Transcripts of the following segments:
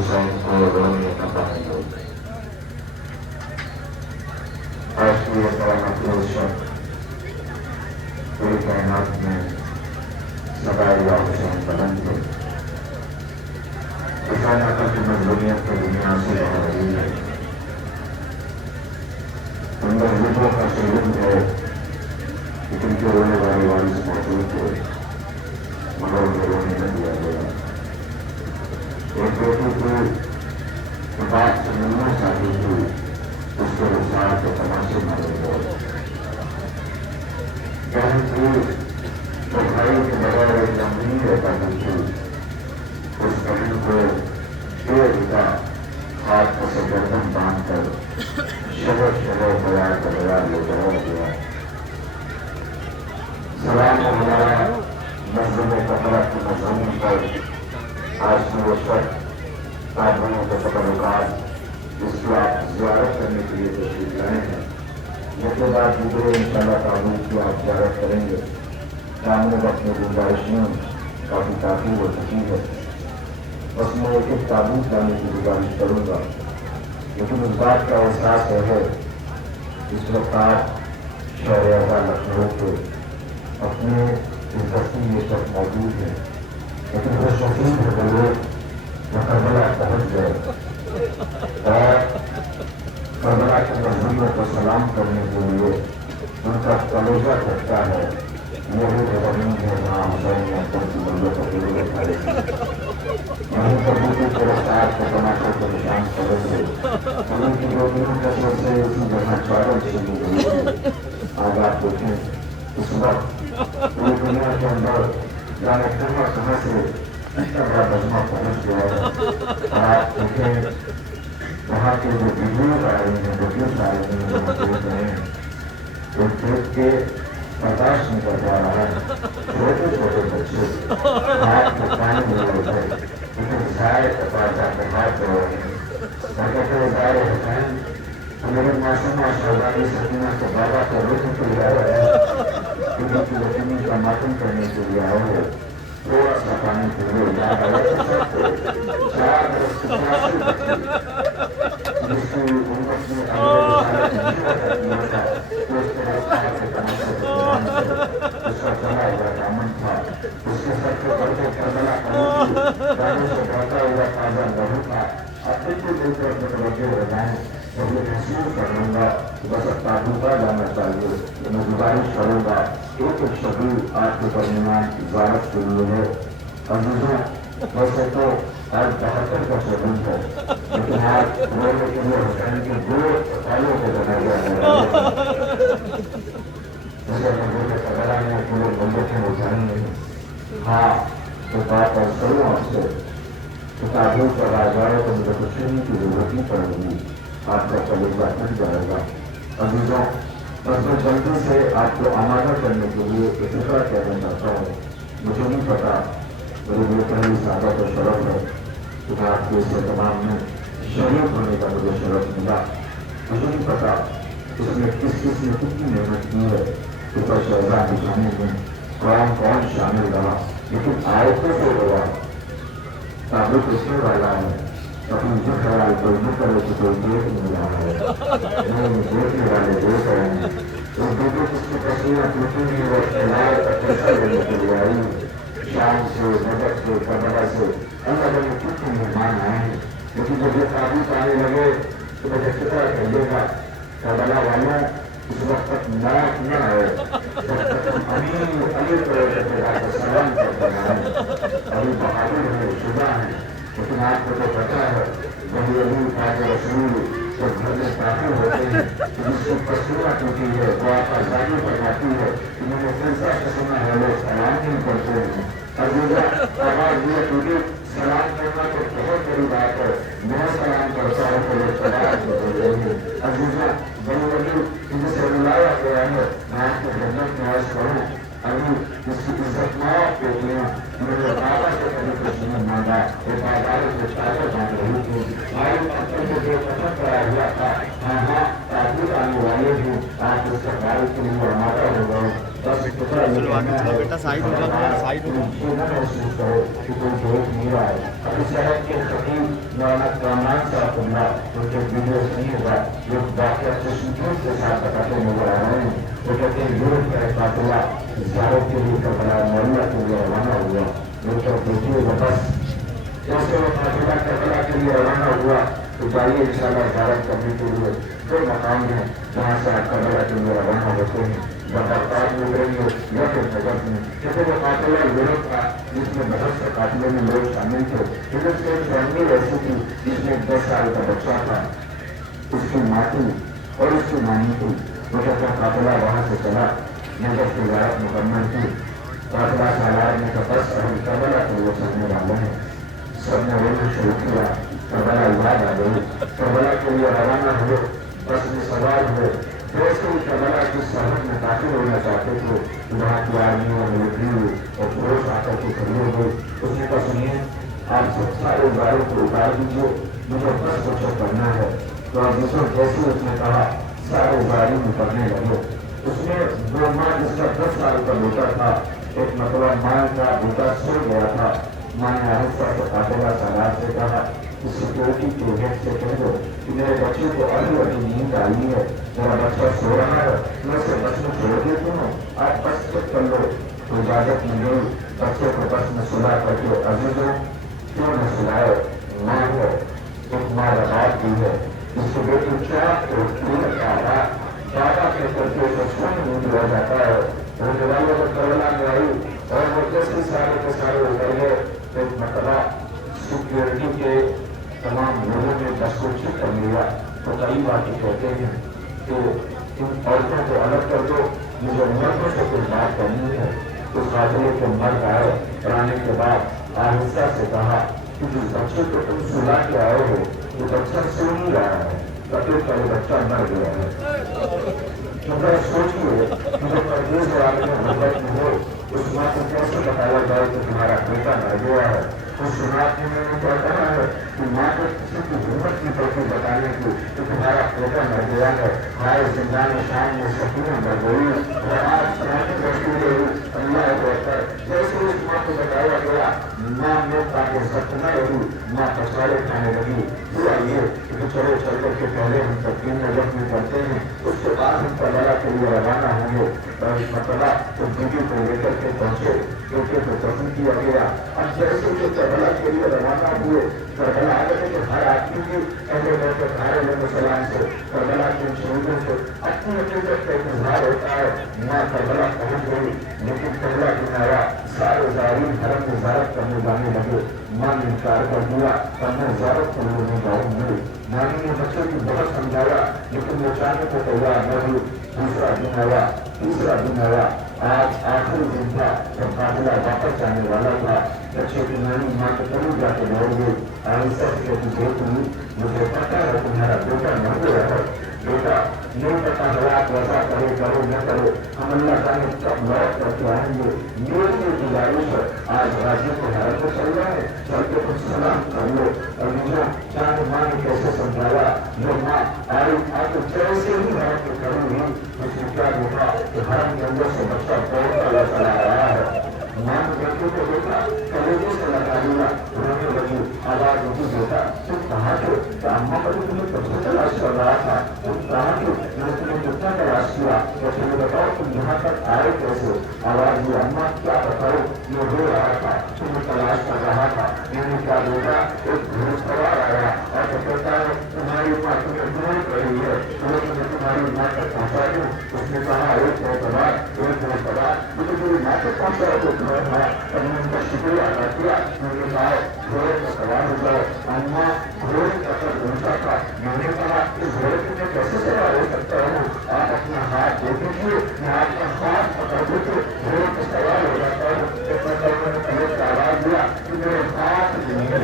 حسین کو رونے نہ پائیں گے۔ راشٹریہ سلامت شخص پوری کائنات میں سدائے یا حسین بلند ہے۔ حسین آقا کی مظلومیت کی دنیا سے رہ رہی ہے۔ اندر لوگوں کا شہید ہے لیکن جو رونے والے وارث موجود تھے مگر انہیں رونے نہ دیا گیا۔ ایک بیٹی کی بات سے ملنا چاہتی تھی، اس کے رخسار کے تماشے مارے گئے۔ بہن تھی تو بھائی کے بغیر ایک لمحہ نہیں رہ پاتی تھی، اس بہن کو بے ردا ہاتھ کو سے گردن باندھ کر شبر شبر بیار کا بیار لے جایا گیا۔ سلام ہمارا مسجد قدرت کی مضمون پر آج کی وہ شخص تابعوں کے تبرکات جس کی آپ زیارت کرنے کے لیے تشریف لائے ہیں، یہ تو بات گزرے انشاءاللہ تعبیر کی آپ زیارت کریں گے۔ سامنے وقت میں گنجائش میں کافی تاخیر ہو چکی ہے، بس میں ایک تابوت لانے کی گزارش کروں گا، لیکن اس بات کا احساس ہے اس وقت آپ شہر اعظم لکھنؤ کے اپنے اس بستی میں شخص موجود ہے، لیکن وہ شوقین ہے وہ لوگ کربلا پہنچ گئے اور کربلا کے مظلوموں کو سلام کرنے کے لیے ان کا کلیجہ کرتا ہے۔ یہی زمین ہے جہاں حسین اکبر کی بلوں کو ضرور اٹھائے گی، یہیں پر بالکل کے رفتار کے تماشے کے نشان کریں گے۔ انہیں کی دو تین قصوں سے اسی جگہ چادر چھینی گئی ہے۔ آج آپ دیکھیں اس وقت پوری دنیا کے اندر جانے کہاں سے اتنا بڑا مجمع پہنچ گیا ہے، اور آپ دیکھیں وہاں کے جو ویڈیوز آ رہی ہیں، ویڈیوز آ رہی ہیں، وہ دیکھ رہے ہیں، وہ دیکھ کے برداشت نہیں کر پا رہا ہے۔ چھوٹے چھوٹے بچے ہاتھ میں پانی میں لے گئے لیکن ظاہر کے پاس جا کے ہاتھ دھو رہے ہیں۔ میں کہتے ہیں ظاہر حسین میری معصومہ شہزادی سکینہ کے بابا کا رکن کے لیے آیا ہے، ان کی یتیمی کا ماتم کرنے کے لیے آئے ہو، تھوڑا سا پانی کے لیے یاد آیا کہ سب کو 4 برس کی پیاسی بچی جس کی امت میں اگلے رسالت نہیں ہوا تھا کہ اس کے رفتار کے تماشے کے دوران سے اس کا چلا ہوا دامن تھا، اس کے سر کے پر کے کربلا پہنچی دانوں سے بہتا ہوا تازہ لہو تھا۔ اب بالکل دل کر متوجہ ہو جائیں تو یہ محسوس کر لوں گا کہ بس اب تابوتا جانا چاہیے۔ تو میں گزارش کروں گا ایک شبیر آپ کے درمیان زیارت کے لیے ہے۔ عزیزوں ویسے تو آج 72 کا شبیر ہے لیکن آج رونے کے لیے حسین کے 2 سالوں کے جنازہ ہے۔ جیسے میں کربلا میں پورے بندے کے روزانی نہیں ہاں تو بات اور کروں آپ سے کتابوں پر آ جائے تو مجھے کچھ نہیں کی ضرورت نہیں پڑے گی، آپ کا کلیجہ کٹ جائے گا۔ عزیزوں بس میں جلدی سے آپ کو آمادہ کرنے کے لیے ایک فکرہ کہنا چاہتا ہوں۔ مجھے نہیں پتا میرے لیے پہلی سعادت و شرف ہے کہ آپ کے اس اہتمام میں شریک ہونے کا مجھے شرف ملا۔ مجھے نہیں پتا اس میں کس نے کتنی محنت کی ہے، اوپر شہزاد دکھانے میں کون شامل رہا، لیکن آیتوں سے ہوا تعلق اس کے والا ہے۔ اپنی جو خیال کوئی نہ کرے کہ کوئی دیکھ نہیں رہا ہے، نہیں دیکھنے والے دیکھ رہے ہیں۔ اس بیٹے کس کی تصویر ٹوٹی نہیں وہ خیال کا پیسہ لینے کے لیے آئی ہے، شام سے مدد سے کربلا سے اللہ نے کتنے مہمان آئے ہیں، لیکن جب یہ تابوت آنے لگے تو مجھے فکر کہیے گا کربلا والوں اس وقت تک موت نہ آئے جب تک امیر علی کو سلام کرتے ہیں، ابھی بہادر ہیں شجاع ہیں، لیکن آپ کو تو پتا ہے وہی علی پاک رسول جب گھر میں داخل ہوتے ہیں جس کی تصویر ٹوٹی ہے وہ آپ آزادی فرماتی ہے کہ میں نے فیصلہ سنا ہے لوگ سلام نہیں کرتے ہیں۔ عزیزہ آواز یہ ٹوٹی سلام کرنا تو بہت بڑی بات ہے، میں سلام کرتا ہوں تو لوگ سلام کرتے ہیں۔ عزیزہ بڑی بڑی جسے بلایا گیا ہے میں آپ کو جنت میں عرض کروں ابھی اس کی عزت معاف ہوتی ہیں، میرے بابا سے کبھی کچھ نہیں مانگا، وہ بازار سے چادر مانگ رہی تھی، بھائی پتھر کو جو پسند کرا ہوا تھا ہاں تابوت آنے والے بھی آپ اس کا بھائی کے لیے آمادہ ہو گئے، بس اتنا یہ کہنا ہے محسوس کرو کہ کوئی دیکھ نہیں رہا ہے۔ ابھی صحت کے فقیر مولانا کامران صاحب اللہ ان کے ویڈیوز نہیں ہوگا جو واقعہ چشمدید کے ساتھ بتاتے نظر آ رہے ہیں. وہ کہتے ہیں یورپ کا ایک قافلہ زیارت کے لیے کربلا معاملہ کے لیے روانہ ہوا. وہ تو دیکھیے وہ بس جیسے وہ قافلہ کربلا کے لیے روانہ ہوا تو جائیے انشاءاللہ زیارت کرنے کے لیے دو مقام ہیں جہاں سے آپ کربلا کے لیے روانہ ہوتے ہیں. بغداد میں گئی ہو یا پھر نجف میں, کیونکہ وہ قافلہ یورپ کا جس میں بہت سے قافلے میں لوگ شامل تھے. لیکن سے ایک فیملی ایسی تھی جس میں 10 سال کا بچہ تھا, اس کی ماں تھی اور اس کی نانی تھی. وہ کہتا قافلہ وہاں سے چلا, نجف کی زیارت مکمل کی. قافلہ سالار نے کہا بس ابھی کربلا کے لیے چلنے والے ہیں. سب نے رونا شروع کیا, کربلا یاد آ گئی, کربلا کے لیے روانہ ہوئے, بس میں سوار ہوئے. جیسے ہی کربلا کی سرحد میں داخل ہونا چاہتے تھے وہاں کی آرمی اور ملٹری اور پولیس آ کر کے کھڑی ہو گئی. اس نے کہا سنیے آپ سب سارے اداروں کو اتار دیجیے, مجھے بس بچہ کرنا ہے. تو جیسے اس نے کہا سارے ادارے اترنے لگے. اس میں وہ ماں جس کا 10 سال کا بیٹا تھا, ایک مرتبہ ماں کا بیٹا سو گیا تھا. ماں نے آہستہ سے قافلہ سالار سے کہا سیکورٹی کے ہیڈ سے کہہ دو کہ میرے بچے کو ابھی نیند آئی ہے, میرا بچہ سو رہا ہے, میں اسے بس میں چھوڑ دیتی ہوں, آپ بس چیک کر لو. تو اجازت مل گئی. بچے کو بس میں سلا کر کے عزیزوں کیوں نہ سلائے, ماں ہے ایک ماں رباب کی ہے, اس کے بیٹی کیا دادا کے کر کے سونے نہیں دیا جاتا ہے. وہ جوانوں کو کربلا میں آئی اور وہ جیسے سارے کے سارے اتر گئے. ایک مرتبہ سیکورٹی کے تمام لوگوں نے بس کو چیک کر لیا تو کئی باتیں کہتے ہیں کہ ان عورتوں کو الگ کر دو, مجھے مردوں سے کچھ بات کرنی ہے. اس قافلے کے مرد آئے اور آنے کے بعد آہستہ سے کہا کہ جس بچے کو تم سلا کے آئے ہو وہ بچہ سو نہیں رہا ہے, بچے کا وہ بچہ مر گیا ہے. سوچیے مجھے پردیس اور آپ نے حضرت میں ہو, اس ماں کو کیسے بتایا جائے کہ تمہارا بیٹا مر گیا ہے. اس سنات میں نے کیا کہا ہے کہ ماں کو کسی کی ہمت نہیں پڑتی بتانے کی کہ تمہارا بیٹا مر گیا ہے. ہمارے زندان شام میں سکینہ مر گئی اور آج پرانی بچتی رہی. اللہ بہتر جیسے اس ماں کو بتایا گیا ماں میں تاکہ سخت نہ رہی, ماں پچھالے کھانے لگی. آئیے کہ چلو چل کر کے پہلے ہم تقدیم نجف میں کرتے ہیں, اس کے بعد ہم کربلا کے لیے روانہ ہوں گے. اور اس مرتبہ تو بیوی کو لے کر کے پہنچے, بیٹے کو دفن کیا گیا. اب جیسے کہ کربلا کے لیے روانہ ہوئے, کربلا آ گئے کہ ہر آدمی کی پہلے بیٹھے علیہ السلام سے کربلا کے شہیدوں سے اپنی عقیدت کا اظہار ہوتا ہے. ماں کربلا پہنچ گئی لیکن پہلا دن آیا, سارے زائرین حرم میں زیارت کرنے جانے لگے. ماں نے انکار کر دیا اور میں زیارت کرنے نہیں جاؤں گی. نانی نے بچے کو بہت سمجھایا لیکن وہ جانے کو تیار نہ ہوئی. دوسرا دن آیا, تیسرا دن آیا, آج آخری دن تھا جب قافلہ واپس جانے والا تھا. بچے کی نانی ماں کے قریب جا کے بیٹھ گئی. آہستہ سے کہتی دیکھ لی مجھے پتا ہے تمہارا بیٹا مر گیا ہے. بیٹا نہیں پتا حالات ویسا کرے کرو نہ کرو, ہم اللہ تعالیٰ کب لوٹ کر کے آئیں گے. میری گزارش ہے آج راجی کو حیرت میں چل رہا ہے, چل کے کچھ سلام کر لو. اور مجھے چاند ماں نے کیسے سمجھایا, جو ماں آئی آپ کو جیسے ہی حیرت کو کروں گی اس نے کیا دیکھا کہ حرم کے اندر سے بچہ بہت اللہ چلا رہا ہے. ماں نے بیٹے کو دیکھا کلیجے سے لگا دیا, رونے لگی. آواز اٹھی بیٹا تم کہاں تھے؟ اماں پر تمہیں کب سے تلاش کر رہا تھا, تم کہاں تھے؟ میں نے تمہیں کتنا تلاش کیا, بچے نے بتاؤ تم یہاں تک آئے کیسے؟ آواز دی اماں کیا بتاؤ, میں رو رہا تھا, تمہیں تلاش کر رہا تھا. میں نے کیا دیکھا ایک گھوڑ سوار آیا اور وہ کہتا ہے تمہاری ماں تمہیں ڈھونڈ رہی ہے, تمہیں تمہاری ماں تک پہنچا دوں. اس نے کہا ایک اعتبار مجھے میری ماں تک پہنچا تو تمہیں تھا. اور میں ان کا شکریہ ادا کیا. میں نے کہا گھوڑے کو سوار ہو جاؤ. اماں گھوڑے کا پر پہنچا تھا. میں نے کہا اس گھوڑے کو میں کیسے سوار ہو سکتا ہوں, آپ اپنا ہاتھ دے دیجیے, میں آپ کا ہاتھ پکڑ دے کے گھوڑے کو سوار ہو جاتا ہوں. میں نے پہلے کا آواز دیا کہ میرے ہاتھ نہیں ہے,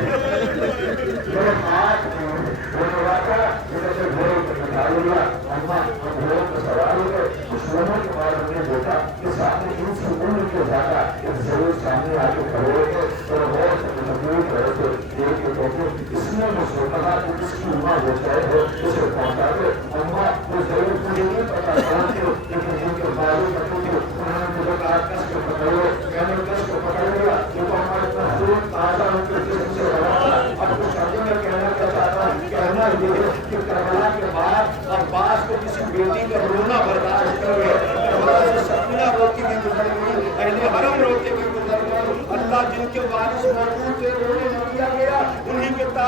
میرے ہاتھ نہیں ہے. وہ واقعہ جیسے گھوڑے کو نکال لیا. اماں گھوڑے کو سوار ہو گئے. کچھ لوگوں کے بعد ہم نے دیکھا کہ سامنے ان سے عمر کے زیادہ ایک ضرور سامنے آ کے کھڑے ہوئے تھے اور بہت سے مجبور رہے تھے. ایک کے کہتے اس نے مجھ سے کہا کہ اس کی ماں وہ چاہے ہو اسے پہنچا دے. اماں وہ ضرور مجھے نہیں پتا کون تھے لیکن جن کے بارے میں تھے انہوں نے مجھے کہا کس کو پکڑو. میں نے کس کو پکڑ لیا. یہ تو ہمارے اتنا خون تازہ ان کے جسم سے رہا تھا. اب کچھ اندر میں کہنا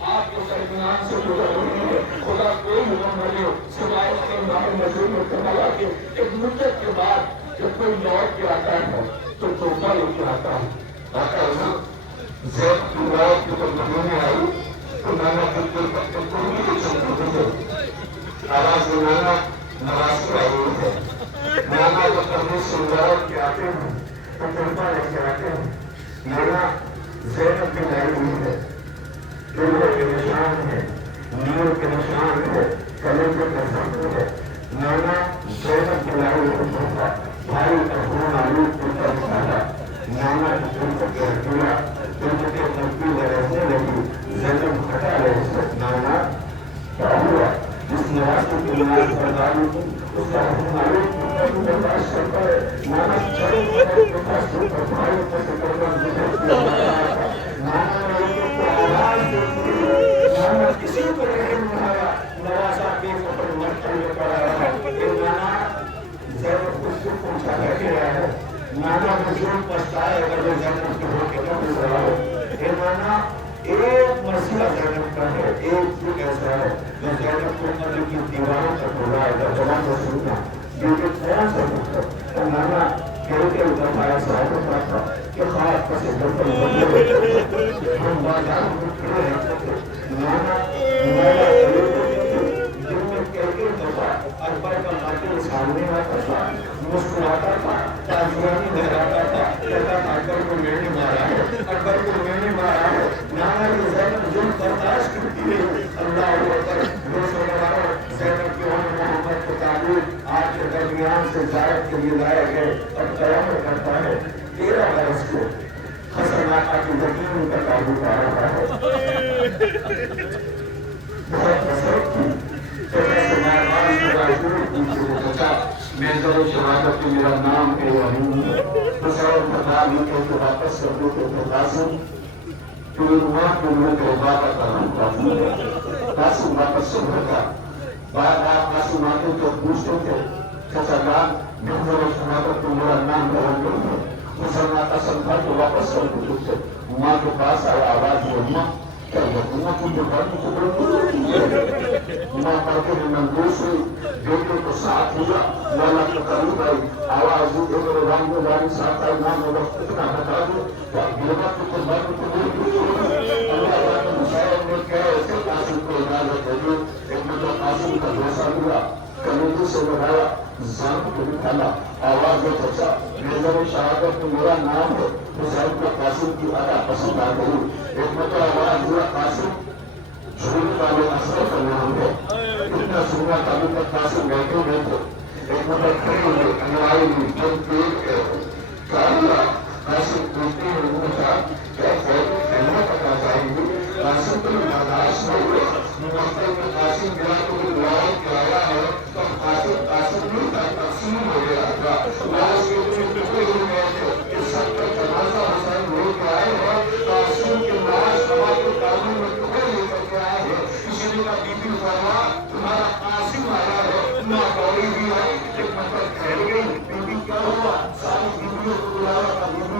آپ کے درمیان سے گزر رہی ہے. خدا کوئی حکم نہ دے سوائے اس کے امام نظر میں کرنا کے ایک مدت کے بعد جب کوئی لوٹ کے آتا ہے تو توحفہ لے کے آتا ہے. آتا ہے نا زید کی موت کی جب مہینے آئی تو نانا آواز نانا نواز آئی ہوئی ہے. نانا جب کرنے سنگار کے آتے ہیں تو توحفہ لے کے آتے ہیں. نانا زینب کی لائی ہوئی ہے, چولہے کے نشان ہے, نیل کے نشان ہے, کلیجے کا زخم ہے. نانا زینب کی لائی ہوئی توحفہ بھائی کا خون آلود پوچھا نکالا. نانا کی چلک کے دیا چلک کے مٹی میں رہنے لگی. زینب ہٹا رہے سے نانا کیا ہوا جس نواز کی بنیاد پر ڈالی تھی اس کا خون آلود برداشت کرتا ہے. نانا چلک کے پاس بھائی کو سے نانا کسی کو رحم نہ آیا. نوازا بے خبر مرتے ہوئے پڑا رہا. نانا زینب خود سے پوچھا بیٹھے رہا ہے. نانا مجھول پچھتائے اگر میں زینب کے ہو کے کم گزرا ہو. اے نانا ایک مسئلہ زینب کا ہے, ایک چیز ایسا ہے جو زینب کو نبی کی دیواروں تک بلا ہے. جوان سے سننا یہ کون سا مطلب اور نانا کہہ کے ادھر آیا صاحب تھا کہ خواہ کسے گھر پر ہم بازار میں کھڑے ہیں. نانا دن میں کہہ کے دفعہ اکبر کا قاتل سامنے آتا تھا, مسکراتا تھا, تاجرانی لہراتا تھا, کہتا تھا اکبر کو میں نے مارا ہے, اکبر کو میں نے مارا ہے. نانا کی زینب ظلم برداشت کرتی ہے. اللہ اکبر. دوستوں ہمارا زینب کی محمد کو تعلق آج کے درمیان سے زائد کے لیے لایا گئے اور قیام کرتا ہے. 13 برس کو حسن آقا کی یقین کا تعلق آ رہا ہے. بہت حسرت تھی تو ایسے مہربان خدا ضرور پوچھے وہ بچا میں ضرور شہادت کہ میرا نام ہے وہی ہے. تو سر خدا بھی کہتے واپس کر دو کہ قاسم تو وہاں کو میں کہ بابا کا نام قاسم ہے. قاسم واپس سے بھرتا بار بار قاسم آتے تو پوچھتے تھے چچا جان میں ضرور شہادت کہ میرا نام ہے. مسلمان کا سنبھال تو واپس کر دو سے وہاں کے پاس آیا آواز ہونا کیا یقینا کی جو بڑی ماں پڑھتے ہیں منگوش ہوئی بیٹے کو ساتھ لیا مولا کے قریب آئی آواز ہوئی میرے رنگ داری ساتھ آئی نام ہوگا اتنا بتا دو کیا گربت کو قربانی کو نہیں اللہ کے مشاہد میں کیا ایسے قاسم کو اجازت دے دی. ایک مطلب قاسم کا دوسرا ملا کمیٹی سے بڑھایا زان کو نکالا آواز میں چچا نظر شہادت میں میرا نام ہے. حسین کا قاسم کی ادا پسند آ گئی. ایک مطلب آواز ہوا قاسم جھوٹ والے اثر کا نام ہے. اتنا سننا تعلق کا قاسم بیٹھے ہوئے تھے. ایک مطلب کھڑے ہوئے انوائی میں جب پیٹ ہے کیا ہوا قاسم پوچھتے ہیں انہوں نے کیا فوری کہنا پتا چاہیں گے. قاسم کو برداشت نہیں ہوئے. مطلب کہ قاسم گیا تو وہ دعائیں کرایا ہے تو قاسم نہیں تھا تقسیم ہو گیا تھا. لاش کے اتنے ٹکڑے ہو گئے تھے کہ سب کا جنازہ حسین لے کے آئے ہیں. قاسم کے لاش ہوا کے کاموں میں ٹکڑے لے کر کے آئے ہیں. اسی لیے بی بی فرما تمہارا قاسم آیا ہے ماں گوری بھی آئی. ایک مطلب کھیل گئی بی بی کیا ہوا ساری بیویوں کو بلایا تھا بیوی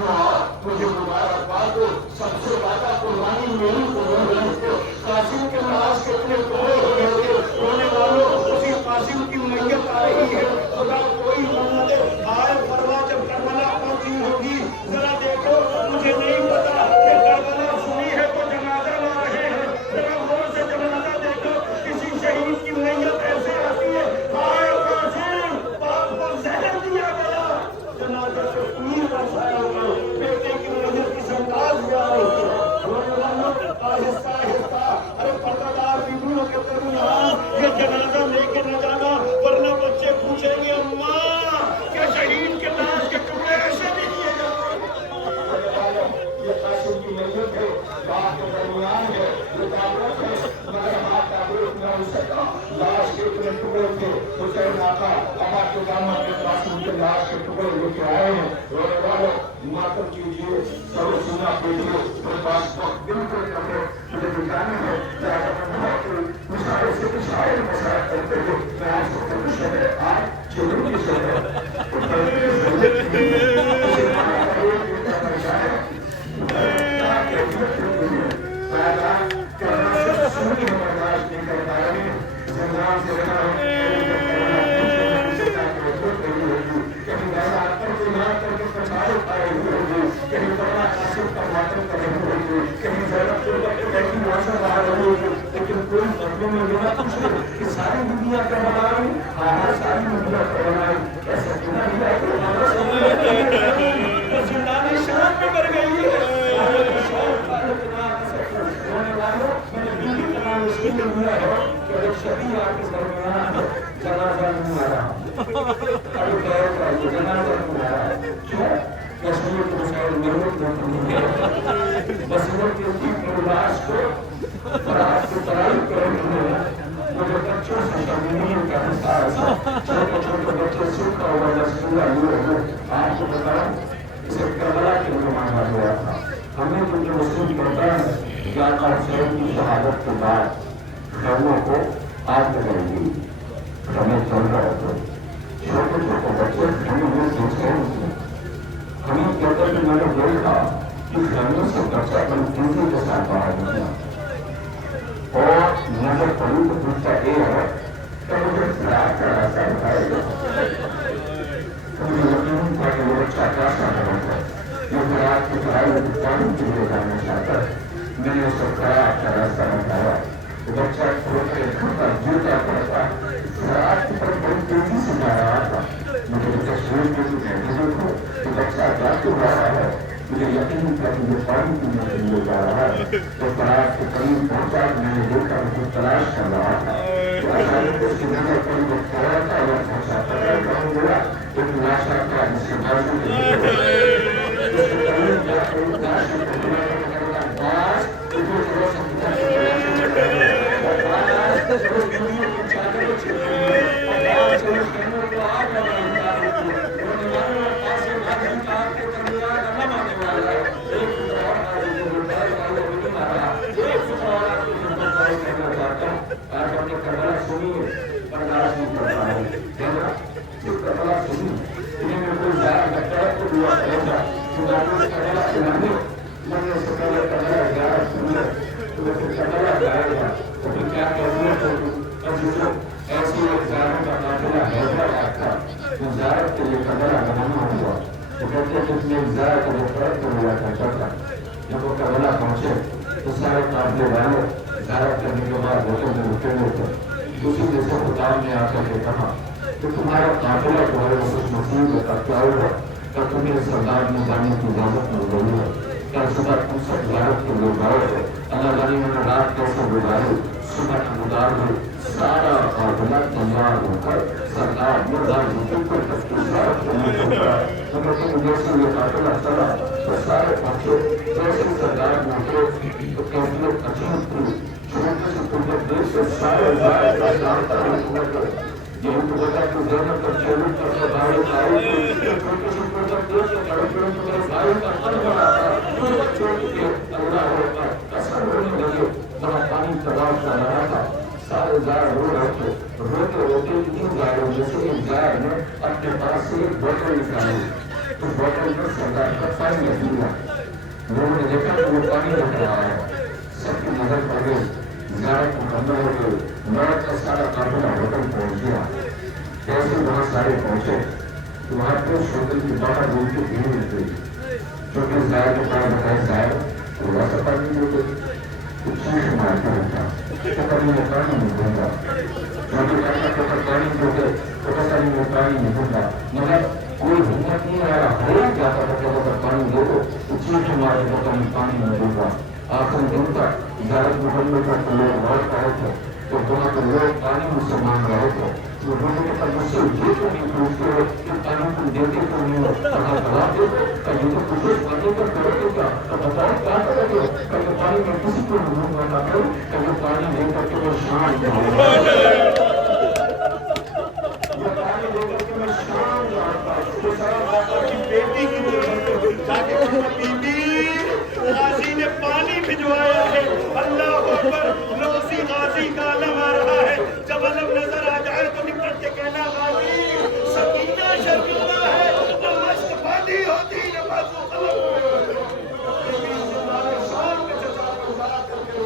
مجھے مبارکباد دو سب سے زیادہ قربانی میری کو ہو رہی تھے. قاسم کے لاش کتنے ٹکڑے ہو گئے تھے. رونے والوں اسی قاسم کی میت آ رہی ہے. خدا کوئی مدد آئے پرواہ جب کربلا پہنچی ہوگی ذرا دیکھو مجھے نہیں پتا کہ کربلا سنی ہے تو جنازہ لا رہے ہیں. ذرا غور سے جنازہ دیکھو کسی شہید کی میت ایسے آتی ہے. آئے قاسم باپ کو زہر دیا گیا. جنازے سے پیر برسایا ہوا بیٹے کی میت کی سنگاز بھی آ رہی ہے. آہستہ آہستہ ارے پردہ بیویوں کے درمیان یہ جنازہ لے کے نہ جانا ورنہ بچے پوچھیں گے اماں کہ شہید کے لاش کے ٹکڑے ایسے بھی کیے جاتے ہیں. یہ قاسم کی میت ہے باپ کے درمیان ہے یہ تعلق ہے مگر ہاتھ تعلق نہ ہو سکا. لاش کے اتنے ٹکڑے تھے حسین آقا ابا کے دامن کے قاسم کے لاش کے ٹکڑے لے کے آئے ہیں. رونے والوں ماتم کیجیے سب سنا کیجیے میرے پاس وقت بالکل کم ہے. مجھے دکھانا ہے مشاعر سے مشاعر مسائل کرتے ہوئے میں آپ کو آج ضروری سے ہے کہیں فرما قاسم کا ماتم کر رہی ہوگی، کہیں زینب کو بیٹھی ناصر رہا رہی ہوگی، لیکن کوئی مطلب میں یہ نہ پوچھے کہ ساری دنیا کا بنائی، ہاں ساری دنیا کا بنائی، ایسا کیوں نہیں ہے کہ ہمارا سب زندان شام میں مر گئی ہے، میں نے بیوی کا نام اس لیے لیا ہے کہ اگر شبیہ آپ کے درمیان جنازہ نہیں آ رہا، ابھی غیر کا یہ جنازہ نہیں آ رہا، کیوں؟ کشمیر کو شاید مرمت نہیں ہے، بصیرت کے دین لاش کو فرات کی ترائی کرنے میں مجھے بچوں سے شرمین کا احساس ہے، چھوٹے چھوٹے بچے سیکھا ہوا رسولہ یہ ہے، آپ کو بتاؤں اسے کربلا کے لیے مانا گیا تھا، ہمیں تو جو رسول کرتا ہے کہ آقا حسین کی شہادت کے بعد خیموں کو آگ لگائیں گی، ہمیں چل رہے تھے چھوٹے چھوٹے بچے خیموں میں سوچ رہے تھے، ہمیں کہتے کہ میں نے دیکھا کہ خیموں سے بچہ اپنی تیزی کے ساتھ باہر نکلا اور نظر پڑی تو پوچھتا یہ ہے کہ مجھے فراق کا راستہ بتائے گا، مجھے یقین تھا کہ وہ بچہ کیا چاہتا ہے، یہ فراق کی پڑھائی میں پانی کے لیے جانا چاہتا ہے، میں نے اس کو فراق کا راستہ بتایا، وہ بچہ چھوٹے چھوٹا جوتا پڑتا فراق کی طرف بڑی تیزی سے جا رہا تھا، مجھے تصویر کے دیکھو کہ بچہ کیا تو رہا ہے، مجھے یقین تھا کہ یہ پانی پینے کے لیے جا رہا ہے، تو فراق کے قریب پہنچا میں نے دیکھا کہ تلاش کر رہا تھا، تو اچانک اس کی نظر پڑی وہ تھوڑا تھا اور پہنچا پکڑ کہوں گیا ایک لاشا کا جس کے بازو میں اس کے قریب جا کے لاش کو پکڑا کرنے کا باز جو جو سمجھا اس دنیا کی چادر چھپی اور جو کہنے کو آگ لگائی جا رہی تھی وہ نمانوں اور پاسے بھاگی کار کے درمیان علم آنے والا ہے ایک فطر اور آگے جو بردار والا بھی نہیں مارا ایک فطر اور آگے جو بردار کرنا چاہتا ہوں آج ہم نے کربلا سنیے برداشت نہیں کرتا ہے کہنا صرف کربلا سنی انہیں میں کوئی ظاہر لگتا ہے تو دعا کہتا کہ دانوں کربلا سنانے میں نے سے پہلے کربلا گیارہ سنیے تو وہ پھر کربلا جائے گا تو پھر کیا کہتی ہے تو عزیزوں ایسی ایک زیارت کا قافلہ حیدرآباد تھا وہ زیارت کے لیے کربلا بنانا ہوا تو کہتے ہیں کہ اس میں ایک زیارت کو فرق کو ملا کرتا تھا جب وہ کربلا پہنچے تو سارے قافلے والے زیارت کرنے کے بعد ہوٹل میں رکے ہوئے تھے دوسری جیسے خطاب نے آ کر کے کہا کہ تمہارا قافلہ جو ہے وہ کچھ مصیب کا کیا ہوا کیا تمہیں سردار میں جانے کی اجازت مل رہی ہے کیا صبح تم سب زیارت کے لوگ آئے ہو اللہ جانے میں نے رات کیسے گزاری صبح گزار ہوئی سارا قافلہ تیار ہو کر سردار مردار رکن پر تفتیشات کرنے کو پڑا مگر تم جیسے یہ قافلہ چلا تو سارے پہنچے جیسے سردار موٹے تو کیفیت عجیب تھی چھوٹے سے چھوٹے دیش سے سارے زائر کا جانتا ہے یہی تو بتا کہ زینب کا چیلنج کر کے باہر آئی چھوٹے سے چھوٹے دیش سے بڑے بڑے تمہیں بھائی کا حل بنا تھا جو بچوں کے اللہ ہوتا اثر ہونے لگے بڑا پانی تباہ کر رہا تھا سارے زائر رو رہے تھے روتے روتے اتنی زائر جیسے ایک زائر نے اپنے پاس سے ایک بوتل نکالی تو بوتل میں سردار کا پانی رکھ دیا لوگوں نے دیکھا کہ وہ پانی رکھ رہا ہے سب کی نظر پڑ گئی زیارت مکمل ہو گئی مرد کا سارا قافلہ ہوٹل پہنچ گیا جیسے وہاں سارے پہنچے تو وہاں پہ ہوٹل کی باہر دور کی بھیڑ مل گئی کیونکہ زائر کے پاس بتائے زائر تھوڑا سا پانی مل گئی تو چیخ مارتا رہتا تو کبھی میں پانی نہیں دوں گا کیونکہ کہتا کہ اگر پانی دو گے تو کبھی میں پانی نہیں دوں گا مگر کوئی ہمت نہیں آیا ہو جاتا تھا کہ اگر پانی دے دو تو چیخ مارے تو کبھی پانی نہیں دوں گا آخر دن تک زیارت محمد کا لوگ لوٹ رہے تھے تو وہاں کے لوگ پانی مجھ سے مانگ رہے تھے وہ لوگوں کے پاس مجھ سے یہ تو نہیں پوچھتے ہو کہ پانی تم دیتے تو نہیں ہو اگر بڑھاتے ہو کہ یہ تو کچھ پانی پر کرو گے کیا تو بتاؤ کیا کرو گے کہ پانی میں کسی کو نہیں بنا کرو کہ وہ پانی لے کر کے وہ شام جاؤں وہ پانی لے کر کے میں شام جاتا وہ سارا بابا کی بیٹی کی دیکھ جا کے بی بی غازی نے پانی بھجوایا ہے اللہ اکبر روسی غازی کا علم آ رہا ہے جب علم نظر آ جائے تو نکل کے کہنا غازی سکینہ شرمندہ ہے وہ مشق باندھی ہوتی ہے بازو قلم شام میں چچا کو بڑا کر کے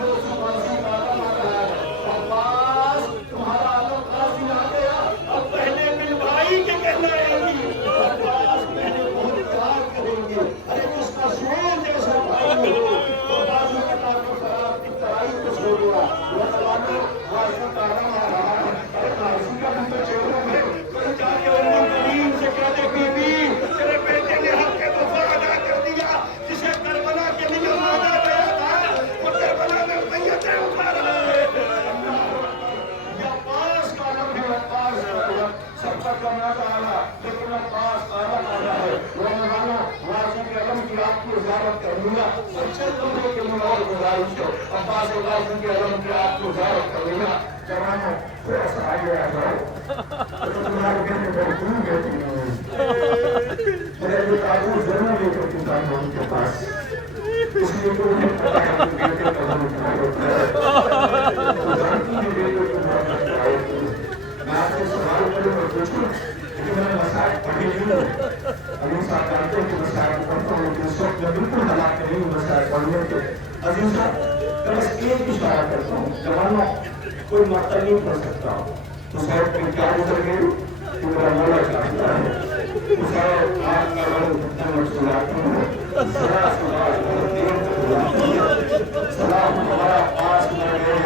روسی غازی کا علم آ رہا ہے عباس تمہارا علم غازی آ گیا اب پہلے بن بھائی کے کہنا ہے عباس پہلے بہت پیار کریں گے زیارت کر لوں گا. بچے تمہیں کے لیے اور گزارش ہو عباس اعظم کے علم کے آپ کو زیارت کر لوں گا. جوانوں تھوڑا سا آگے آ جاؤ. تمہارے گھر میں بہت دور بیٹھی ہوئی میرے لیے کاغذ ضرور لے کر کے جانا ان کے پاس. اس لیے تو انہیں پتا ہے کہ بیٹے کا ہم کیا ہوتا ہے. جانتی ہے بیٹے کو بہت لگتا ہے. میں آپ سے سوال کروں اور پوچھوں کہ میں نے مسائل پڑھی نہیں ہوں. ابھی صاحب جانتے ہیں کہ مسائل پڑھتا ہوں کہ اس وقت میں بالکل حالات نہیں ہوں مسائل پڑھنے کے. عزیز صاحب میں بس ایک اشارہ کرتا ہوں. جوانوں کوئی مقتل نہیں پڑھ سکتا ہوں. تو صاحب میں کیا گزر گئی کہ میرا مولا چاہتا ہے. تو صاحب آپ کا رنگ کتنا مشکلات ہوں. سلام ہمارا پاس میں گئے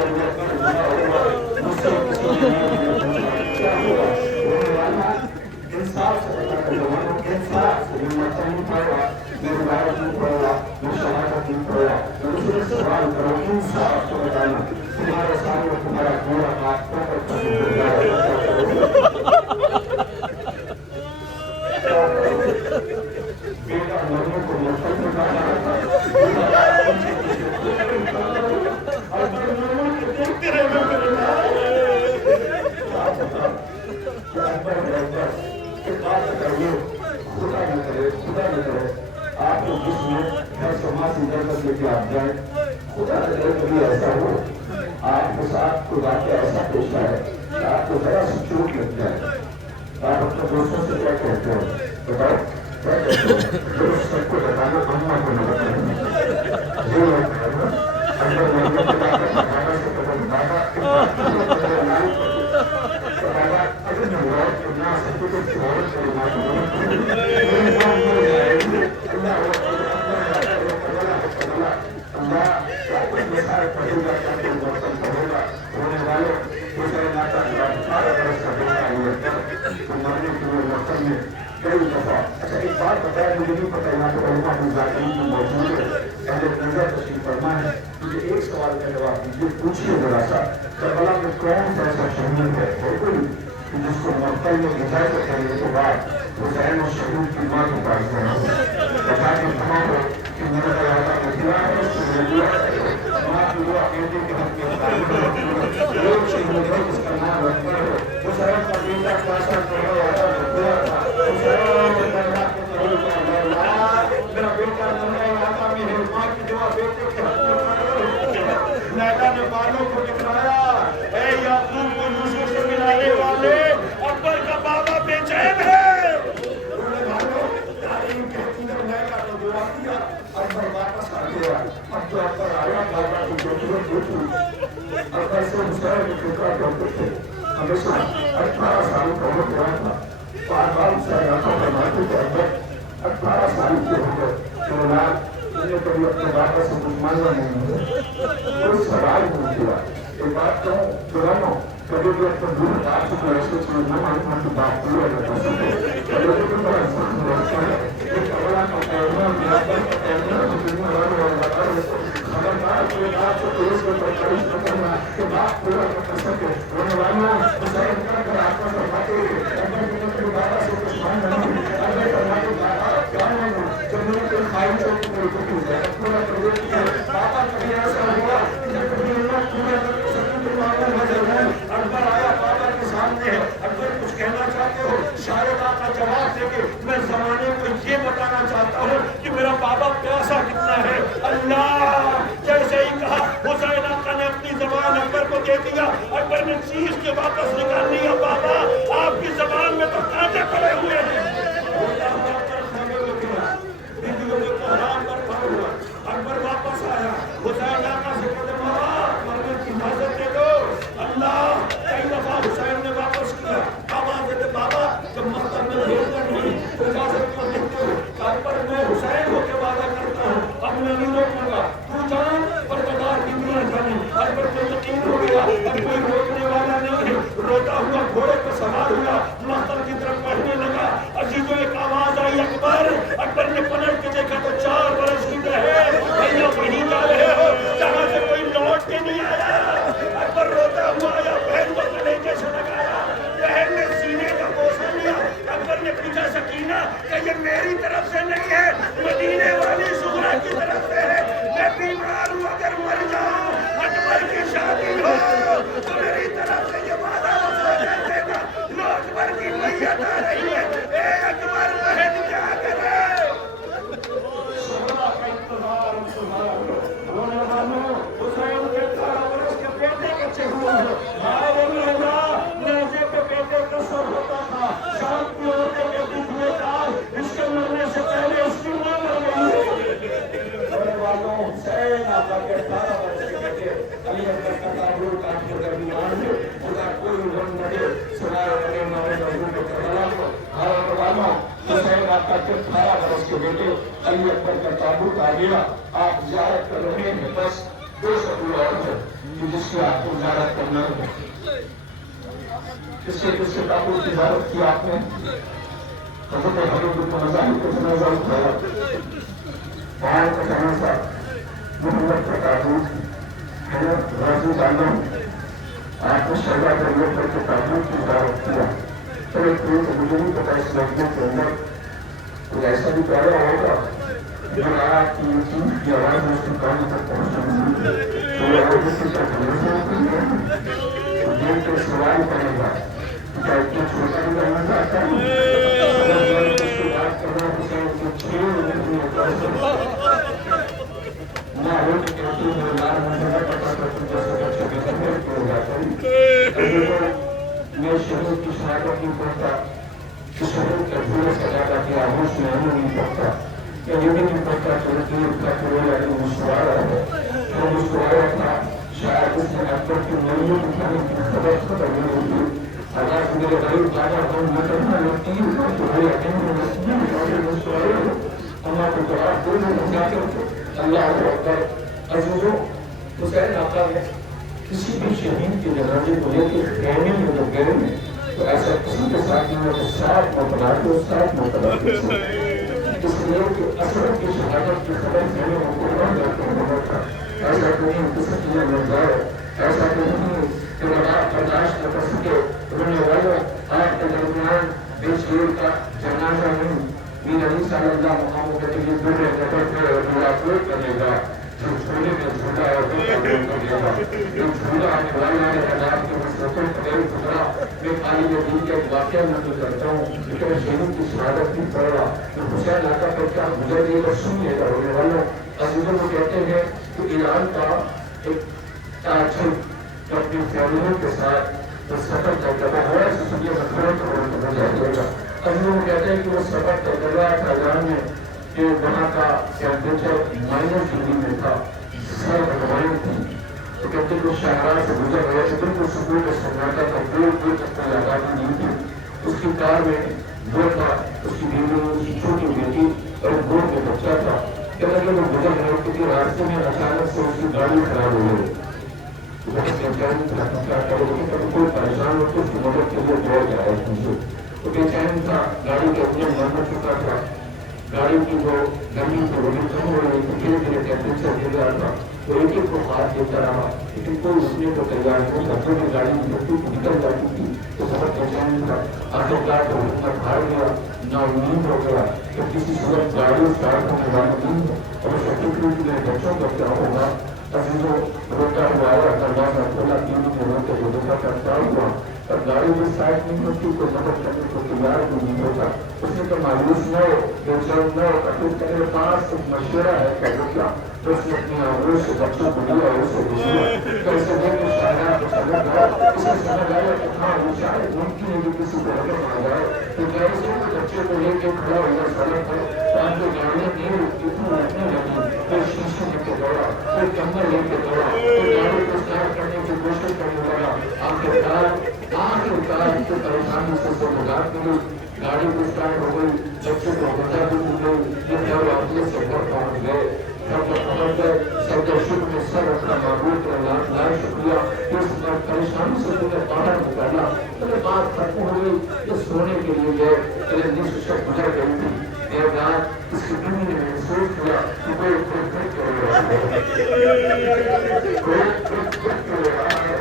مجھ سے کسی کیا ہوا ہونے والا انصاف سے پتا کر جوانوں انصاف سے میں مطلب نہیں پڑھا میں روایت نہیں پڑھا میں شہادت نہیں پڑھا. میں مجھے سوال کرو انصاف سے بتانا تمہارے سامنے تمہارا پورا بات بیٹا مرنے کو مطلب میں کہا آپ کو جس میں ہر سماسی درد لے کے آپ جائیں خدا نے کبھی ایسا ہو آپ کے ساتھ کوئی واقعہ ایسا پیش آئے کہ آپ کو ذرا سی چوٹ لگ جائے. آپ اپنے دوستوں سے کیا کہتے ہو بتاؤ کیا کہتے ہو. سب کو بتانا اما کو نہ بتانا یہ لوگ اندر مرنے کے بعد بتانا سے قدم بابا اگر میں غور کرنا سکتے تو شہرت کرنا کئی دفعہ. اچھا ایک بات بتایا مجھے نہیں پتا یہاں پر علماء مذاکرین جو موجود ہے اہل نظر تشریف فرما ہے. مجھے ایک سوال کا جواب دیجیے پوچھیے ذرا سا کربلا میں کون سا ایسا شہید ہے کوئی جس کو مقتل میں اجازت کرنے کے بعد حسین اور شہید کی ماں کو پاس کرنا بتا کے کہا ہو کہ میرا علاقہ میں دیا ہے اس کو میں دیا ماں کی دعا بیٹے کے حق میں لوگ شہید ہے جس کا نام رکھتے ہو حسین کا بیٹا پاسا کرنے والا دیا تھا. میرا بیٹا نئے علاقہ میں ہے ماں کی دعا بیٹے کے حق میں نیتا نے بالوں کو دکھایا اے یعقوب کو یوسف سے ملانے والے اکبر کا بابا بے چین ہے. اکبر واپس آ گیا. اب تو اکبر آیا بابا کی ضرورت ہوتی اکبر سے حسین کو فکر کرتے تھے. ہمیشہ 18 سال کا ہو گیا تھا. بار بار حسین آنکھوں پر مارتے تھے اکبر 18 سال کے ہو گئے تو انہیں کبھی اپنے بابا سے کچھ ماننا نہیں ہے. کوئی سوال نہیں کیا. ایک بات کہوں جوانوں کبھی بھی اپنے دور بات کو ایسے چیز نہ ماننا کہ بات پورا کرتا سکے. کبھی بھی بڑا انسان رہتا ہے ایک اگلا کا کہنا میابر کا کہنا دنیا والوں اور بطر خبردار کوئی بات کو پیش کر پرکارش نہ کرنا کہ بات پورا کر سکے. ہونے والوں حسین کر کر آپ کا فرماتے اگر اپنے بابا سے کچھ ماننا نہیں اگر فرماتے بابا کیا ماننا جب میرے کوئی خواہشوں کی کوئی حکم ہے پورا کر دیتی ہے. بابا کبھی ایسا ہوا کہ کبھی اللہ پورا کر اکبر آیا بابا کے سامنے ہے. اکبر کچھ کہنا چاہتے ہو شاید آپ کا جواب دے کے میں زمانے کو یہ بتانا چاہتا ہوں کہ میرا بابا پیاسا کتنا ہے. اللہ جیسے ہی کہا حسین آقا نے اپنی زبان اکبر کو دے دیا. اکبر نے چیخ کے واپس نکال لیا بابا آپ کی زبان میں تو کانٹے پڑے ہوئے ہیں. اکبر واپس آیا حسین آقا سے کہتے مرنے کی اجازت دے دو. اللہ کئی دفعہ حسین نے واپس کیا آواز دیتے بابا جب مقتل میں بھیجنا نہیں تو اجازت کیوں دیتے ہو. اکبر میں حسین ہو کے وعدہ کرتا ہوں اب میں نہیں روکوں گا تو جان پر قدار کی دنیا جانی. اکبر کو یقین ہو گیا اب کوئی روکنے والا نہیں ہے. روتا ہوا گھوڑے پہ سوار ہوا مقتل کی طرف بڑھنے لگا. عزیزوں ایک آواز آئی اکبر. اکبر نے پلٹ کے دیکھا تو 4 برس کی ہے بھیا وہیں جا رہے ہو جہاں سے کوئی لوٹ کے نہیں آیا. اکبر روتا ہوا آیا بہن کو کلیجے سے لگایا. بہن نے سینے کا بوسہ لیا. اکبر نے پوچھا سکینہ کہ یہ میری طرف سے نہیں ہے علی اکبر کا تابوت آ گیا، آپ زیارت کر رہے ہیں، بس 200 اور ہے جس کی آپ کو زیارت کرنا ہے۔ کس سے تابوت کی زیارت کی آپ نے؟ حضرت حضرت مزاحی کو جنازہ اٹھایا، وہاں کا جنازہ محمد کا تابوت حضرت غازی عالم آپ نے شہزاد علی اکبر کے تابوت کی زیارت کیا۔ پھر ایک مجھے نہیں پتا اس لفظوں کے اندر کوئی ایسا بھی پیدا ہوگا جو آپ کی چیز کی آواز میں اس کی کہانی تک پہنچ سکتی ہے، تو یہ آگے سے کیا بھروسہ ہوتی ہے تو دل کے سوال کرے گا کیا اتنا چھوٹا بھی کرنا چاہتا ہے؟ اگر میں اس کی بات کرنا کسی کو 6 منٹ میں کر سکتا نہ ہو کہ کہتی ہوں میں لار مجھے پتا کرتی جیسے بچے کے سمجھ کو جاتا ہوں۔ میں شہید کی شہادت نہیں پڑھتا کہ شہید کے دھورے سے زیادہ کی آغوش میں ہمیں نہیں پڑھتا کہ یہ بھی نہیں پڑھتا کہ رکیل کا کرویا کی مشوارہ ہے جو مشوارہ تھا شاید اس نے اکبر کی مریت اٹھانے کی خبر ختم نہیں ہوئی۔ اگر میرے غریب دادا کو مکرنا رکیل کا کرویا کی مشوارہ ہے اللہ کو جواب دے میں کیا کرتے اللہ اکبر۔ عزیزوں حسین آقا ہے کسی بھی شہید کے جنازے کو لے کے خیمے میں جو گئے میں تو ایسا کسی کے ساتھ نہیں ہوتا، 7 مرتبہ کے 7 مرتبہ کے اس لیے کہ اثر کی شہادت کی خبر خیمے میں قربان جاتے ہیں تھا۔ ایسا نہیں کسی کی مر جائے، ایسا نہیں کہ بڑا برداشت نہ کر سکے رونے والے آپ کے درمیان بے شیر کا جنازہ نہیں میر علی صلی اللہ مقاموں کے لیے دورے قبر پہ ملاقات کرنے گا جو چھوڑے میں جھولا ہے وہ قبول کر لے گا جو جھولا آنے والا ہے عذاب کے مسلطوں قبل خبرہ میں خالی یہ دن کے واقعہ نقل کرتا ہوں لیکن شہید کی شہادت بھی پڑھ رہا جو حسین آقا پر کیا گزر گئی اور سن لے گا ہونے والوں عزیزوں کو کہتے ہیں کہ ایران کا ایک تاجر جو اپنی فیملیوں کے ساتھ وہ سفر طے کر رہا ہے اس لیے سفر ہو جائے گا۔ عزیزوں کو کہتے ہیں کہ وہ سفر طے کر رہا تھا ایران میں کہ وہاں کا ٹیمپریچر -ڈگری میں تھا، سر بھگوان تھی تو کہتے کہ شہرہ سے گزر رہے تھے بالکل سکون کے سناٹا تھا، دور دور تک کوئی آزادی نہیں تھی۔ اس کی کار میں وہ تھا، اس کی بیوی اس کی چھوٹی بیٹی اور ایک گود میں بچہ تھا۔ کہتے کہ وہ گزر رہے تھے کہ راستے میں اچانک سے اس کی گاڑی خراب ہو گئی، کوئی پریشان ہو تو اس کی مدد کے لیے دوڑ جائے مجھے تو بے چین تھا، گاڑی کے اپنے مر چکا تھا، گاڑی کی جو گرمی تھی وہ بھی کم ہو رہی تھی، دھیرے دھیرے ٹیمپریچر گر رہا تھا تو ایک ایک کو ہاتھ دیتا رہا لیکن کوئی رکنے کو تیار نہیں تھا، جو بھی گاڑی نکل جاتی تھی تو بہت بے چین تھا۔ آخرکار وہ حکمت ہار گیا، نا امید ہو گیا کہ کسی صورت گاڑی اسٹارٹ ہونے والی نہیں ہے اور اس سیکورٹی میں بچوں کا کیا ہوگا۔ عزیزوں روتا ہوا آیا، دروازہ کھولا، تین کے روتے ہوئے دیکھا کرتا ہوا اور گاڑی بھی سائڈ نہیں ہوتی، کوئی مدد کرنے کو تیار نہیں ہوتا۔ اس نے تو مایوس نہ ہو، بے چین نہ ہو، اپنے تیرے پاس ایک مشورہ ہے کیا رکیا تو اس نے اپنی آنگلوں سے بچوں کو لیا اور اسے گزرا تو اسے دیکھ کے شاعرہ کو سمجھ گیا، اسے سمجھ آیا کہ ہاں وہ شاید ممکن ہے کہ کسی کو رقم آ جائے تو کیسے وہ بچے کو لے کے کھڑا ہوا سڑک پر آپ کو گاڑیاں نہیں رکتی تھی رکھنے لگی، کوئی شیشے لے کے دوڑا، کوئی کمر لے کے دوڑا، کوئی گاڑی کو اسٹارٹ کرنے کی کوشش کرنے لگا۔ آخرکار کی پریشانی سے نجات ملی، گاڑی کو اسٹارٹ ہو گئی، بچے کو غذا بھی مل گئی، یہ جب واپس سے گھر پہنچ گئے جب وہ پہنچ گئے سجدہ شکر میں سر رکھا معبود کا لاکھ شکریہ کہ اس پریشانی سے تمہیں باہر نکالا، تمہیں بات ختم ہو گئی، یہ سونے کے لیے گئے، تیرے نصف شب گزر گئی تھی، میرے بعد اس کی دنیا نے محسوس کیا کہ کوئی خود کر رہا ہے، کوئی خود کر رہا ہے،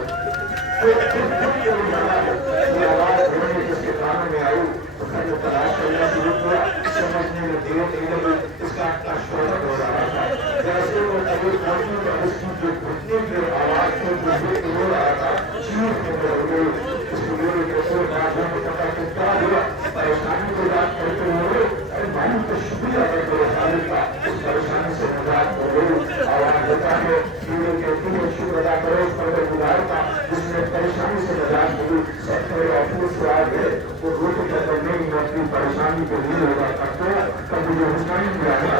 یہ آواز ہونے جس کے کانوں میں آئی تو میں نے تلاش کرنا شروع کیا، سمجھنے میں دیر نہیں لگی، اس کا شوہر ہو رہا تھا، جیسے وہ قبول پہنچنے کا اس کی جو گھٹنے کی آواز کو گزرے ہو رہا تھا چیخ میں ہو گئی۔ اس کو میرے کیسے باتوں کو پتا کہ کیا ہوا، پریشانی کو یاد کرتے ہوئے ارے بھائی تو شکریہ ہے میرے خالق کا، اس پریشانی سے نجات ہو گئی۔ آواز دیتا ہے میرے کہتی ہے شکر ادا کرو اس پروردگار کا جس نے پریشانی سے نجات ملی۔ سب میرے آفس سے آ گئے وہ روٹی کا کرنے میں اپنی پریشانی کو نہیں ہوگا کرتے تب مجھے حسین میں آنا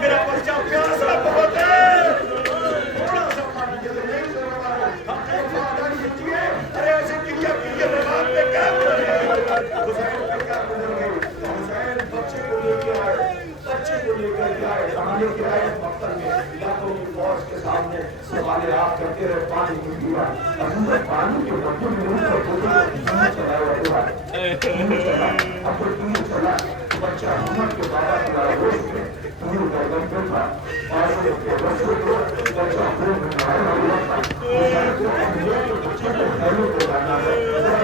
میرا بچہ پیاسا بہت ہے، تھوڑا سا پانی کے لیے نہیں لے کے آئے مقتل میں لاکھوں کی فوج کے سامنے سوال آپ کرتے رہے پانی کی دیا اندر پانی کے بدلے میں ان کو چلا ہوا اب تو چلا بچہ عمر کے بابا کی آگوش میں پور گردن پہ تھا اور کے بچوں کو بچہ پور میں آیا ہوا تھا بچے کو پہلے کو جانا ہے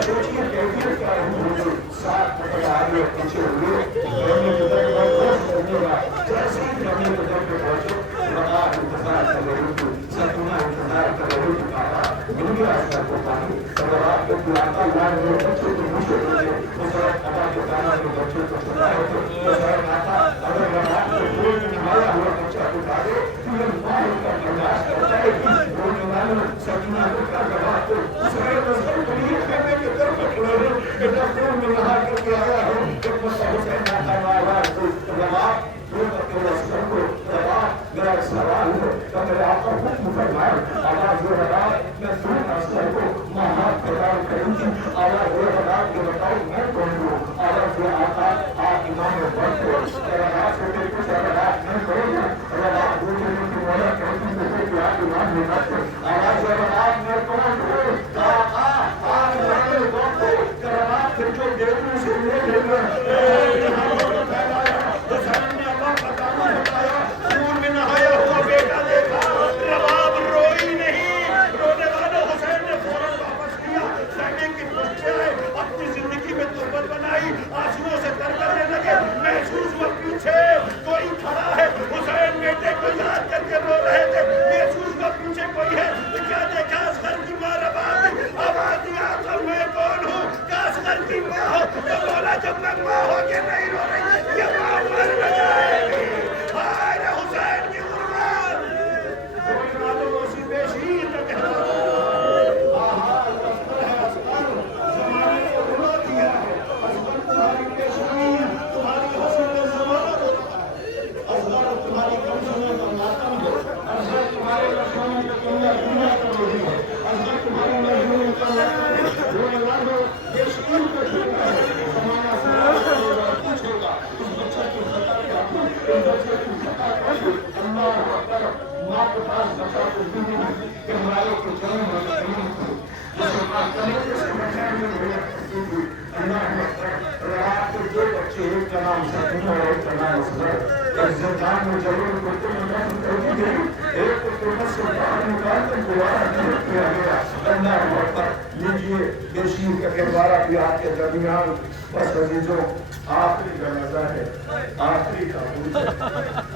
سوچیے کیفیت کیا ہوئی ساتھ پکڑ آگے پیچھے ہوئے رہنے کے در پر خوش کرنے گا جیسے ہی رہنے کے در پہ پہنچے لگا انتظار کر رہی تھی سکینہ انتظار کر رہی تھی کہا مل گیا اس کا کو پانی اگر آپ کے پلاتا لائن میں بچے کو مجھے دیجئے اس وقت ادا کے کانا کے بچے کو چھوٹا ہے تو اس وقت آتا اگر آپ کے پورے میں نمایا ہوا بچہ کو ڈالے پورے ماہ کا برداشت کرتا ہے کہ وہ نمایا سکینہ کو کیا کرا تو اس وقت اس کو یہ کہنے کے در پر کھڑے ہیں کہ دفتر میں نہا کر کے آیا ہوں جب مسئلہ حسین آتا ہے آواز تو جواب دو کرتے ہیں اس کو جواب میرا ایک سوال ہے کہ میرے آقا حکم فرمائے آواز یہ رہا میں دور اصل کو مہات پیدار کریں گی آواز یہ رہا کہ بتاؤ میں کون ہوں آواز یہ آقا آپ امام وقت ہو رہا سے کچھ رہا میں کروں گا رہا دوسرے کی مولا کہتی ہے کہ آپ امام وقت آواز یہ رہا میں کون ہوں آقا آپ میرے وقت ہو رہا پھر جو دیکھوں سے لے لے گا حسین نے اللہ کا کامہ بتایا خون میں نہایا ہوا بیٹا دیکھا رباب روئی نہیں رونے والا حسین نے فوراً واپس کیا سینے کی پہنچے آئے اپنی زندگی میں تربت بنائی آنسوؤں سے تر کرنے لگے محسوس ہوا پیچھے کوئی کھڑا ہے حسین بیٹے کو یاد کر کے رو رہے تھے محسوس ہوا پیچھے کوئی ہے کیا دیکھا اصغر کی ماں رباب آواز دیا تو میں کون ہوں کیا اصغر کی ماں ہو تو بولا جب میں ماں ہو کے نہیں رو رہی یہ ماں مر نہ جائے گی ہائے حسین کی قربان رونے والوں کو اسی بیشیر کا کہنا آہا اصغر ہے اصغر زمانے کو رلا دیا ہے اصغر تمہاری بیشیر تمہاری حسن میں زمانہ ہوتا ہے اصغر تمہاری کمزوں کا ماتم ہے اصغر تمہارے رسولوں کا دنیا دنیا کر رہی ہے اصغر تمہاری مجنون کا ماتم ہے رونے والوں بیشیر کو چھوڑا ہے زمانہ پوچھے گا اس بچہ کی خطا کیا اس بچے کی خطا کیا اللہ اکبر ماں کے پاس بچہ کو بھی نہیں کہ ہمارے کو جنم میں نہیں تھی جسے بات کرنے سے بچہ میں نہیں تھی اللہ اکبر رات کے دو بچے ایک کا نام سکینہ اور ایک کا نام اصغر ایک زندان میں ضرور کرتے مدد کر دی گئی ایک کو قیمت سے باہر نکال کر دوبارہ نہیں کیا گیا اللہ اکبر لیجیے بیشیر کا کردارہ بھی آپ کے درمیان بس عزیزوں آخری جنازہ ہے آخری کابل ہے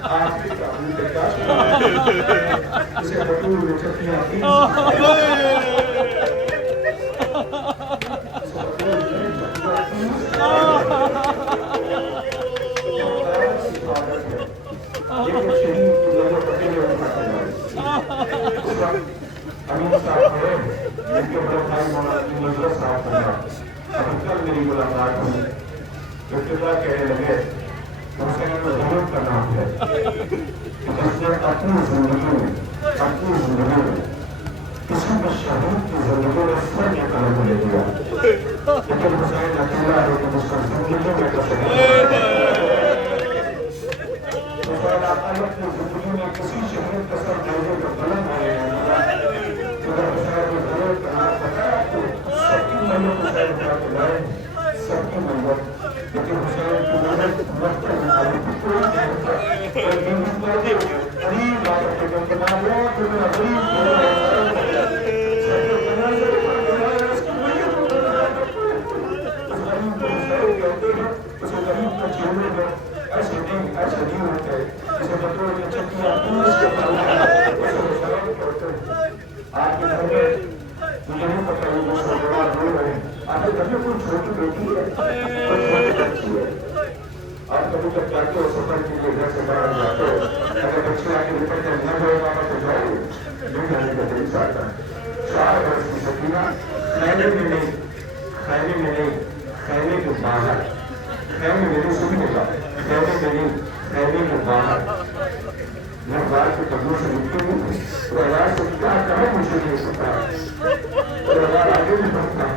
آخری کابل ہے کیا اسے بطور میں چکیاں کی لیکن شہید کی ضرورت پتہ امین صاحب ہے جن کے بڑے بھائی مولانا نظرت صاحب بنا اب کل میری ملاقات ہوئی ابتدا کہنے لگے حسین کو ضرور کا نام ہے کہ جس نے اپنی زندگی میں کسی بھی شہید کی زندگی میں سر کے قلم لے دیا لیکن حسین اکیلا ہے کہ اس کا زندگی میں کسے حسین اپنی زندگی میں کسی شہید کا سر دینے کا قلم آئے ہیں مگر حسین کو ضرور کا نام پتا ہے تو سب کی محمد حسین کا لائے سب کی محمد لیکن حسین کی محمد وقت مخالی کوئی نہیں ہوتا لیکن اس میں قریب آتا ہے کہ نامیوں تو میں قریب ایسے نہیں ہوتے اسے بطور کے چکیاں پولیس کے پالا ہے اسے حسین کرتے ہیں آپ کے گھر میں مجھے نہیں پتا ہے وہ سوال ہو رہے ہیں آپ کے گھر میں کوئی چھوٹی بیٹی ہے کوئی چھوٹی بچی ہے آپ کبھی جب جاتے ہو سفر کے لیے گھر سے باہر جاتے ہو اگر بچے آ کے نپٹ کر نہ ہوئے بابا تو جاؤ نہیں جانے کا دل چاہتا ہے 4 برس کی سکینہ خیمے میں نہیں خیمے کے باہر خیمے میری سننے کا خیمے میں نہیں خیمے کے باہر میں باہر کے قدموں سے نکلے ہوں تو اللہ سے کیا کہا مجھے نہیں سکتا اور اللہ آگے بھی بڑھتا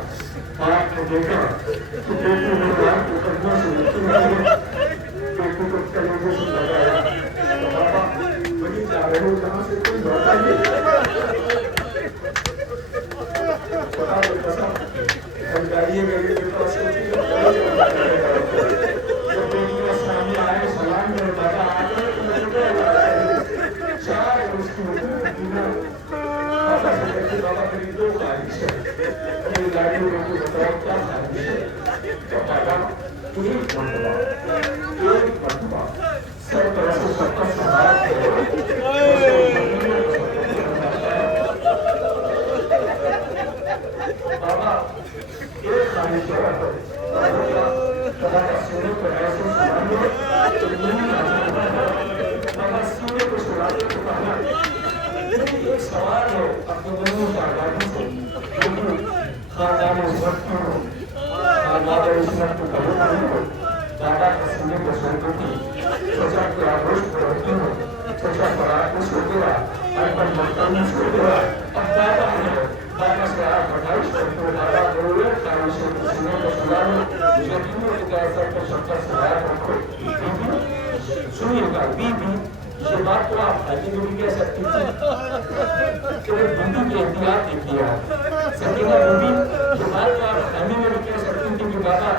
آپ نے دیکھا کہ بیٹی میں باہر کے قدموں سے نکلے ہوئے بیٹی کو کلیجے سے لگایا تو بابا دو خواہش ہے میری لاڈلی بیٹی بتاؤ کیا خواہش ہے کہ بابا ایک مرتبہ سر پر ایسے سب کا سہارا کرو بابا ایک خواہش ہے خدا کا سینے پر ایسے سہارے تو نہیں بابا سینے کو سہارے تو کہا ایک سوال ہے اپنے دونوں کا آگاہی سے لیکن خاندان عزت کیوں ہو خاندان عزت کو کرو نہیں ہو دادا کا سینے کو سوچو تھی سوچا کہ آگوش پر رہتی ہو سوچا فرار کو سو گیا اپن مکتب میں سو گیا اب دادا ہے دادا سے آپ بتائش کرتے ہو دادا ضرور خواہش ہے کہ سینے کو سلالو یقینی ہے کہ ایسا کہ شکر سے یاد رکھو سنیے گا بی یہ بات تو آپ حاجی میں بھی کہہ سکتی تھی کہ وہ بندی کی احتیاط دیکھی ہے سکینہ بندی یہ بات تو آپ حاجی میں بھی کہہ سکتی تھی کہ بابا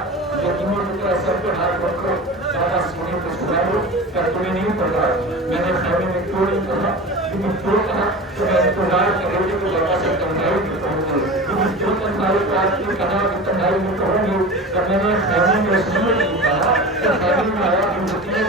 یقینی ہے کہ سر پہ ہاتھ رکھو بابا سینے کو سلالو کر تمہیں نہیں پتا میں نے خیمے میں کیوں نہیں کہا کیونکہ کیوں کہا کہ میں انتظار کرے گی کہ بابا سے تنہائی میں کہوں گی کیونکہ جو تنہائی کو آپ نے کہا کہ تنہائی میں کہوں گی کہ میں نے خیمے میں اس لیے نہیں کہا کہ خیمے میں آیا کہ مجھے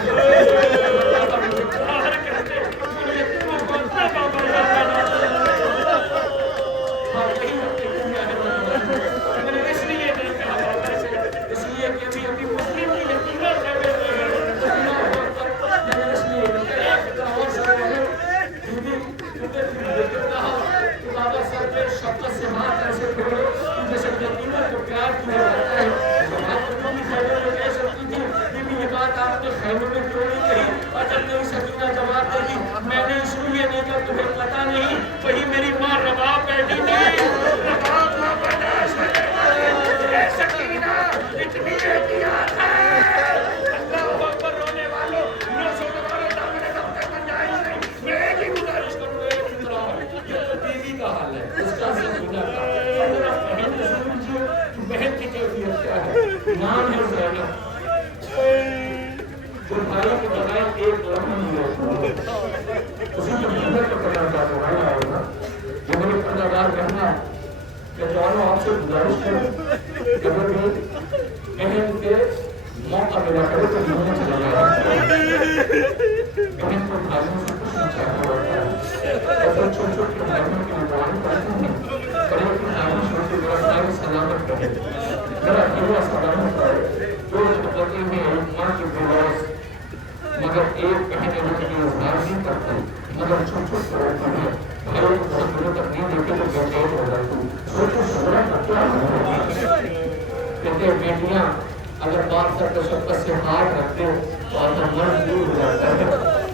اگر بات کرتے شفقت سے ہاتھ رکھتے ہو تو آپ کا من دور ہو جاتا ہے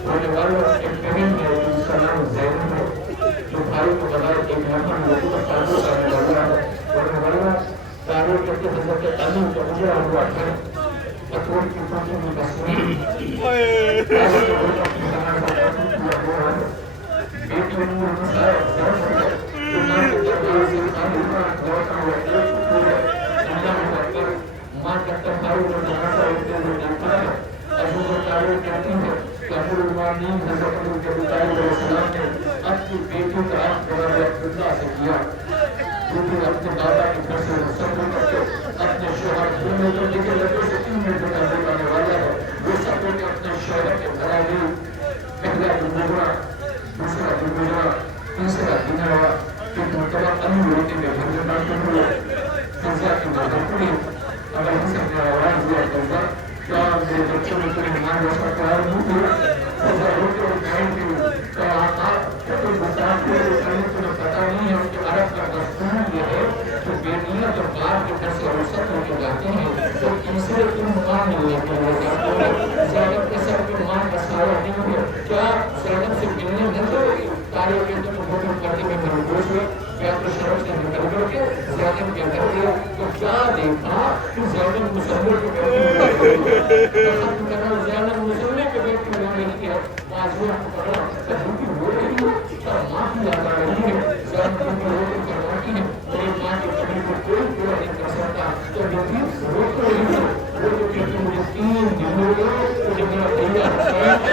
ہونے والوں ایک بہن ہے جس کا نام زینب ہے جو بھائی کو بغیر ایک لمحہ لوگوں کا تعلق کرنے والا ہے ہونے والا تعلق کرتے حضرت تعلیم کا اجرا ہوا ہے اطور کی پاکی میں بسنی بیٹی انہوں نے مسائل ضرور ہے دنیا کے دربار سے خالی لوٹا ہوا ایک پورے اللہ مکر ماں کا تنہائی میں جنازہ اٹھتے ہوئے دیکھتا ہے ابو بکر کہتی ہے کہ امیر المومنین حضرت ابو بکر علیہ السلام نے اپنی بیٹی کا آنکھ بڑا عبداللہ سے کیا کیونکہ اپنے بابا کے گھر سے رسم کر کے اپنے شوہر دونوں کو لے کے لگے سے 3 منٹ کا بتانے والا ہے وہ سب لوگ اپنے شوہر کے گھر آئے پہلا دن گزرا دوسرا دن گزرا تیسرا دن آیا ایک مرتبہ امیر ہوتے میں گھر میں بیٹھے ہوئے فضا کی نظر پڑی اگر ہم سے اپنے آواز دیا کرتا کیا میرے بچوں میں کوئی مان رسا قرار نہیں دیا فضا ہوتے اور کہیں کہ کیا آقا کوئی بتاؤ کے کہیں تمہیں پتا نہیں ہے کہ عرب کا دستور یہ ہے کہ بیٹیاں جب باپ کے گھر سے رخصت ہو کے جاتے ہیں تو تیسرے دن ماں ملنے کے لیے جاتے ہیں زینب کے سر پہ ماں کا سایہ نہیں ہے کیا زینب سے ملنے نہ جائے تاریخ کے دن بہت کرنے میں مربوط ہوئے یا تو شرف سے نکل کر کے زینب کے گھر گیا تو کیا دیکھا کہ زینب مسلموں کے بیٹی زینب مسلموں کے بیٹی ہو رہی ہے معذور کو پڑھا کہ ہو رہی ہے اور ماں کی یاد آ رہی ہے زینب کی روٹی کرواتی ہے میری ماں کی کبھی کو کوئی پورا نہیں کر سکتا تو بیٹی روک رہی ہے وہ جو کہتی مجھے 3 دن ہو گئے مجھے میرا بھیا